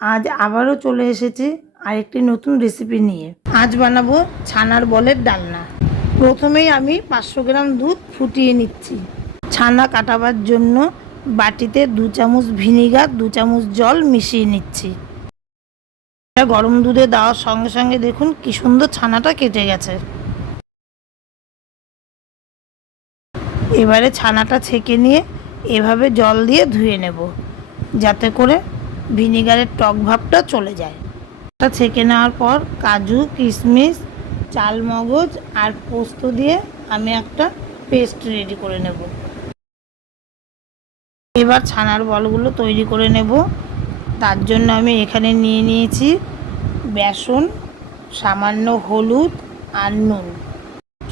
আজ আবারও চলে এসেছি আরেকটি নতুন রেসিপি নিয়ে। আজ বানাবো ছানার বলের ডালনা। প্রথমেই আমি 500 গ্রাম দুধ ফুটিয়ে নিচ্ছি। ছানা কাটাবার জন্য বাটিতে 2 চামচ ভিনিগার 2 চামচ জল মিশিয়ে নিচ্ছি। গরম দুধে দেওয়ার সঙ্গে সঙ্গে দেখুন কি সুন্দর ছানাটা কেটে গেছে। এবারে ছানাটা ছেঁকে নিয়ে এভাবে জল দিয়ে ধুয়ে নেব, যাতে করে ভিনিগারের টক ভাবটা চলে যায়। এটা ছেঁকে নেওয়ার পর কাজু, কিশমিশ, চালমগজ আর পোস্ত দিয়ে আমি একটা পেস্ট রেডি করে নেব। এবার ছানার বলগুলো তৈরি করে নেব। তার জন্য আমি এখানে নিয়ে নিয়েছি বেসন, সামান্য হলুদ আর নুন।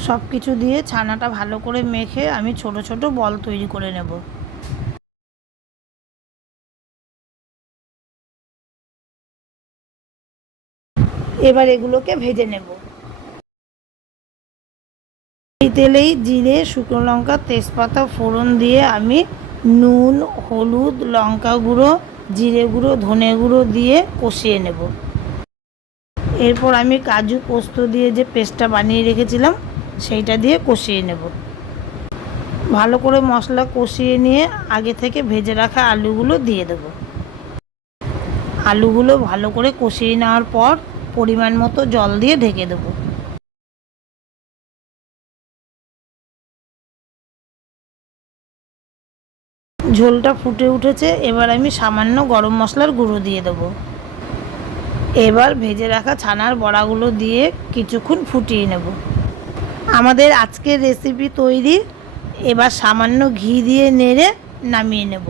সব কিছু দিয়ে ছানাটা ভালো করে মেখে আমি ছোট ছোট বল তৈরি করে নেব। এবার এগুলোকে ভেজে নেব। এই তেলেই জিরে, শুকনো লঙ্কা, তেজপাতা ফোড়ন দিয়ে আমি নুন, হলুদ, লঙ্কা গুঁড়ো, জিরে গুঁড়ো, ধনে গুঁড়ো দিয়ে কষিয়ে নেব। এরপর আমি কাজু, পোস্ত দিয়ে যে পেস্টটা বানিয়ে রেখেছিলাম সেইটা দিয়ে কষিয়ে নেব। ভালো করে মশলা কষিয়ে নিয়ে আগে থেকে ভেজে রাখা আলুগুলো দিয়ে দেব। আলুগুলো ভালো করে কষিয়ে নেওয়ার পর পরিমাণ মতো জল দিয়ে ঢেকে দেবো। ঝোলটা ফুটে উঠেছে, এবার আমি সামান্য গরম মশলার গুঁড়ো দিয়ে দেবো। এবার ভেজে রাখা ছানার বড়াগুলো দিয়ে কিছুক্ষণ ফুটিয়ে নেব। আমাদের আজকের রেসিপি তৈরি। এবার সামান্য ঘি দিয়ে নেড়ে নামিয়ে নেব।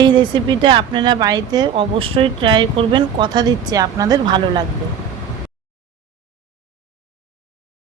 এই রেসিপিটা আপনারা বাড়িতে অবশ্যই ট্রাই করবেন, কথা দিচ্ছি আপনাদের ভালো লাগবে।